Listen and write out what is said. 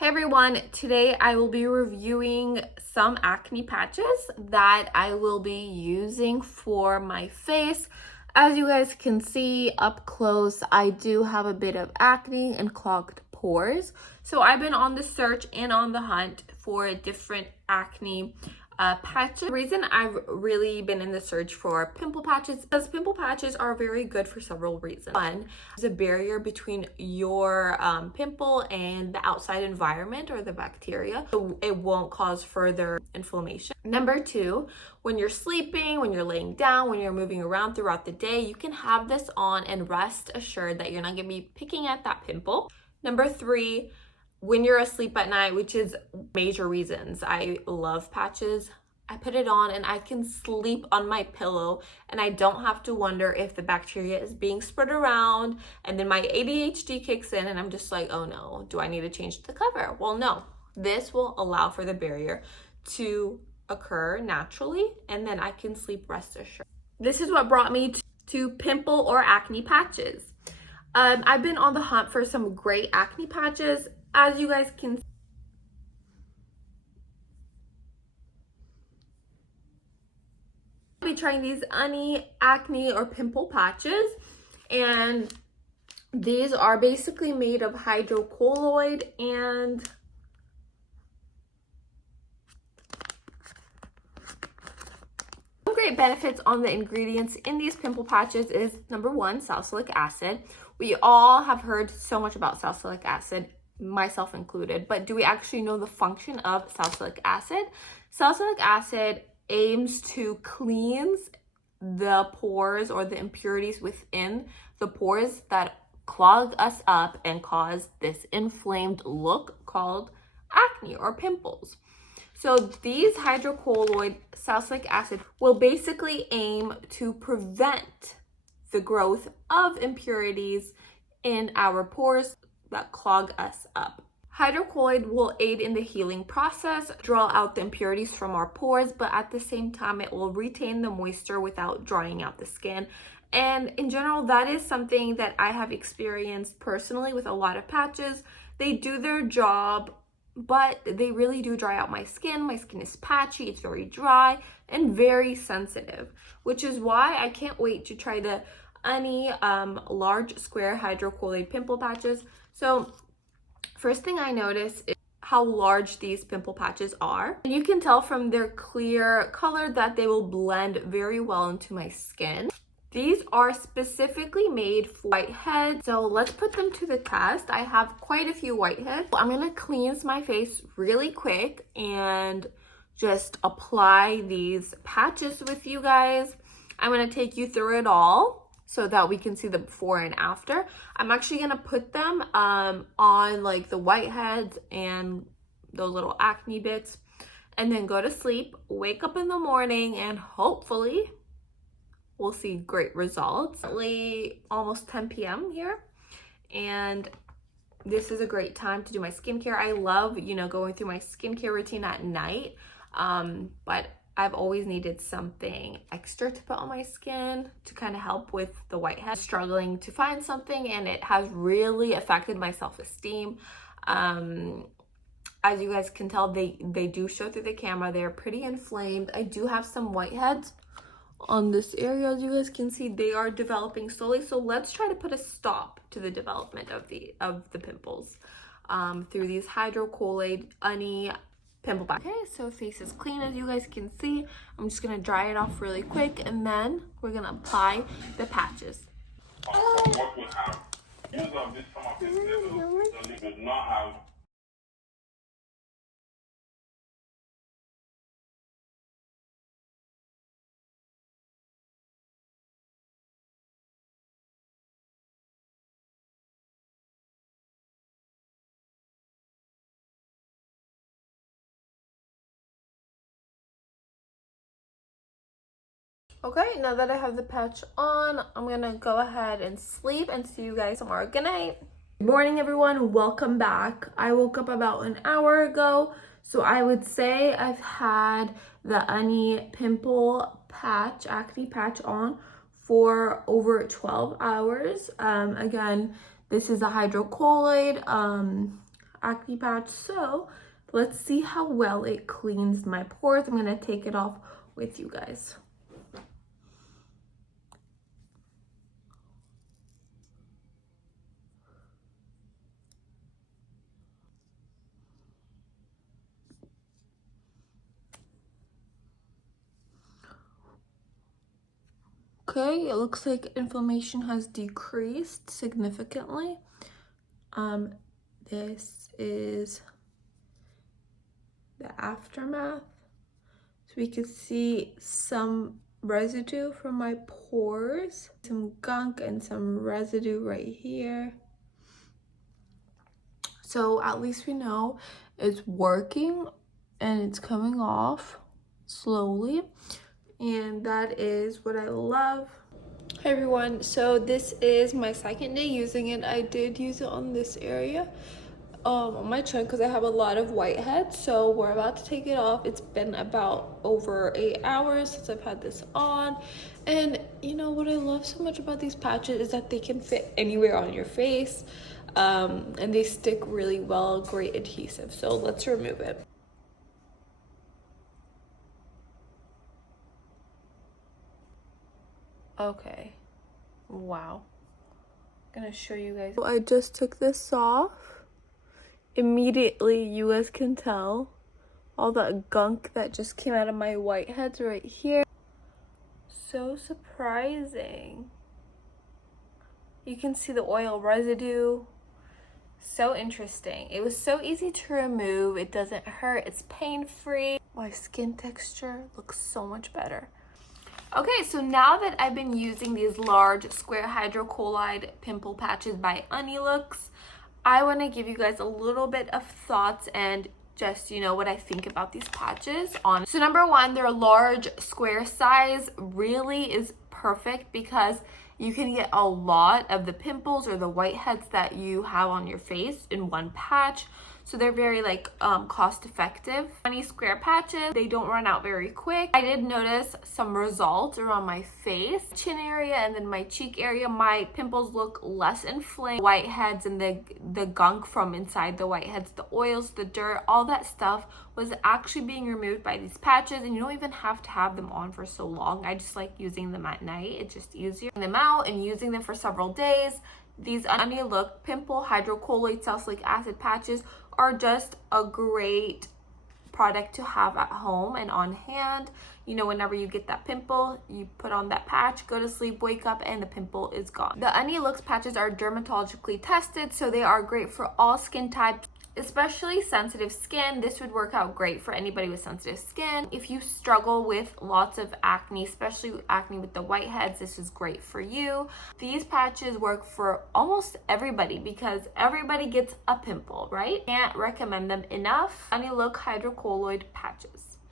Hey everyone, today I will be reviewing some acne patches that I will be using for my face. As you guys can see up close, I do have a bit of acne and clogged pores. So I've been on the search and on the hunt for different acne patches. The reason I've really been in the search for pimple patches is because pimple patches are very good for several reasons. One, there's a barrier between your pimple and the outside environment or the bacteria, so it won't cause further inflammation. Number two, when you're sleeping, when you're laying down, when you're moving around throughout the day, you can have this on and rest assured that you're not going to be picking at that pimple. Number three, when you're asleep at night, which is major reasons I love patches, I put it on and I can sleep on my pillow and I don't have to wonder if the bacteria is being spread around, and then my ADHD kicks in and I'm just like, oh no, do I need to change the cover? Well, no, this will allow for the barrier to occur naturally and then I can sleep rest assured. This is what brought me to pimple or acne patches. I've been on the hunt for some great acne patches. As you guys can see, I'll be trying these Unnie acne or pimple patches, and these are basically made of hydrocolloid, and some great benefits on the ingredients in these pimple patches is number one, salicylic acid. We all have heard so much about salicylic acid, myself included, but do we actually know the function of salicylic acid? Salicylic acid aims to cleanse the pores or the impurities within the pores that clog us up and cause this inflamed look called acne or pimples. So these hydrocolloid salicylic acid will basically aim to prevent the growth of impurities in our pores that clog us up. Hydrocolloid will aid in the healing process, draw out the impurities from our pores, but at the same time, it will retain the moisture without drying out the skin. And in general, that is something that I have experienced personally with a lot of patches. They do their job, but they really do dry out my skin. My skin is patchy, it's very dry and very sensitive, which is why I can't wait to try the Unnie large square hydrocolloid pimple patches. So first thing I notice is how large these pimple patches are. And you can tell from their clear color that they will blend very well into my skin. These are specifically made for whiteheads, so let's put them to the test. I have quite a few whiteheads. I'm gonna cleanse my face really quick and just apply these patches with you guys. I'm gonna take you through it all so that we can see the before and after. I'm actually gonna put them on like the whiteheads and those little acne bits, and then go to sleep, wake up in the morning, and hopefully we'll see great results. It's almost 10 p.m. here, and this is a great time to do my skincare. I love, going through my skincare routine at night, but I've always needed something extra to put on my skin to kind of help with the whitehead. Struggling to find something, and it has really affected my self-esteem. As you guys can tell, they do show through the camera. They're pretty inflamed. I do have some whiteheads on this area. As you guys can see, they are developing slowly. So let's try to put a stop to the development of the pimples through these hydrocolloid Unnie pimple patch. Okay, so face is clean, as you guys can see. I'm just gonna dry it off really quick, and then we're gonna apply the patches. What we have, use of this some of this level does not have. Okay, now that I have the patch on, I'm gonna go ahead and sleep and see you guys tomorrow. Good night. Good morning, everyone. Welcome back. I woke up about an hour ago, so I would say I've had the Unnie pimple patch, acne patch on for over 12 hours. Again, this is a hydrocolloid. acne patch. So let's see how well it cleans my pores. I'm gonna take it off with you guys. Okay, it looks like inflammation has decreased significantly. This is the aftermath. So we can see some residue from my pores, some gunk and some residue right here. So at least we know it's working and it's coming off slowly. And that is what I love. Hi everyone, so this is my second day using it. I did use it on this area, on my chin, because I have a lot of whiteheads. So we're about to take it off. It's been about over 8 hours since I've had this on. And you know what I love so much about these patches is that they can fit anywhere on your face, and they stick really well, great adhesive. So let's remove it. Okay, wow. I'm gonna show you guys. I just took this off. Immediately, you guys can tell all that gunk that just came out of my whiteheads right here. So surprising. You can see the oil residue. So interesting. It was so easy to remove. It doesn't hurt. It's pain-free. My skin texture looks so much better. Okay, so now that I've been using these large square hydrocolloid pimple patches by Unnie, I want to give you guys a little bit of thoughts and just, you know, what I think about these patches on. So number one, their large square size really is perfect because you can get a lot of the pimples or the whiteheads that you have on your face in one patch. So they're very cost effective. Unnie square patches, they don't run out very quick. I did notice some results around my face, chin area, and then my cheek area. My pimples look less inflamed. Whiteheads and the gunk from inside the whiteheads, the oils, the dirt, all that stuff was actually being removed by these patches, and you don't even have to have them on for so long. I just like using them at night. It's just easier. Them out and using them for several days. These Unnie Pimple Hydrocolloid Salicylic Acid patches are just a great product to have at home and on hand. You know, whenever you get that pimple, you put on that patch, go to sleep, wake up, and the pimple is gone. The Unnie patches are dermatologically tested, so they are great for all skin types, especially sensitive skin. This would work out great for anybody with sensitive skin. If you struggle with lots of acne, especially acne with the whiteheads, this is great for you. These patches work for almost everybody because everybody gets a pimple, right? Can't recommend them enough. Unnie Hydrocolloid patches.